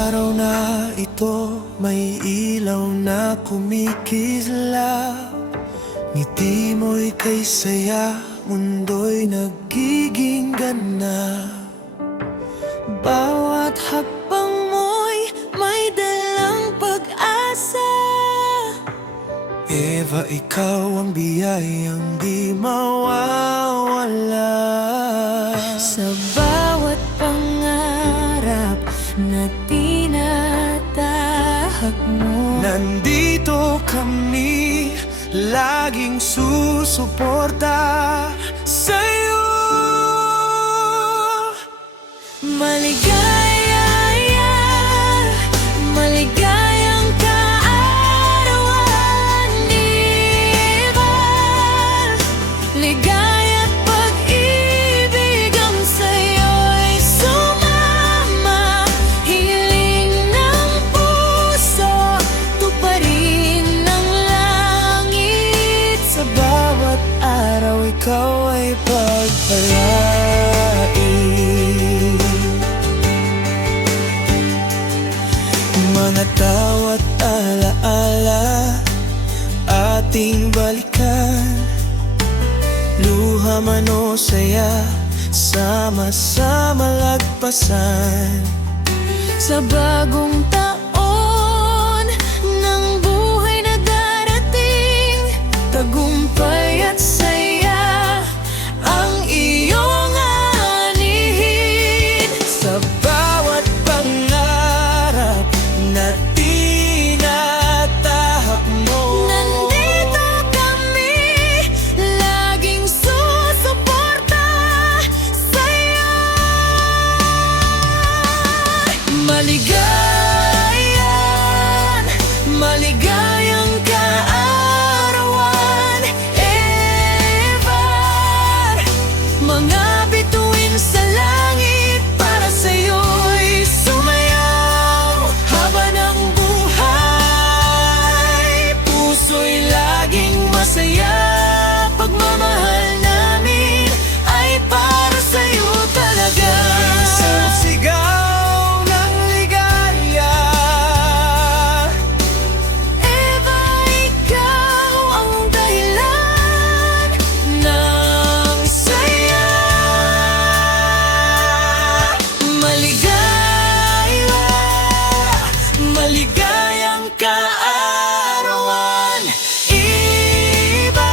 araw na ito, may ilaw na kumikislap. Ngiti mo'y kay saya, mundo'y nagiging ganap. Bawat hakbang mo'y may dalang pag-asa. Eva, ikaw ang biyayang di mawawala. Sa bawat pangarap na tinatahak mo, nandito kami, laging susuporta sa'yo. maligaya, maligayang kaarawan, Eva. Ligaya't pag-ibig ang sa'yo'y sumama. Hiling ng puso, tuparin ng langit. Sa bawat araw, ikaw ay pagpalain. Mga tawat alaala ating balikan. Luha man o saya, sama-sama lagpasan. Sa bagong taon ng buhay na darating, tagumpay at saya ang iyong anihin. Sa bawat pangarap na tinatahak mo, Nandito kami, laging susuporta sa'yo. Maligayan, maligayang kaarawan, Eva. Mga bituin sa langit para sa'yo'y sumayaw. Haba ng buhay, puso'y laging masaya. Pagmamahal namin ay para sa'yo talaga. isang sigaw ng ligaya. Eva, ikaw ang dahilan ng saya. Maligaya, maligayang kaarawan, Eva.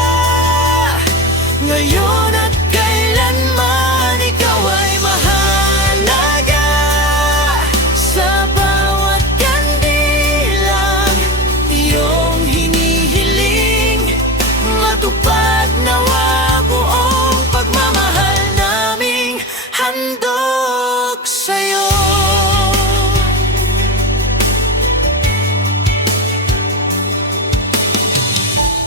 Ngayon at kailanman, ikaw ay mahalaga. Sa bawat kandilang iyong hinihiling, matupad nawa buong pagmamahal naming handog.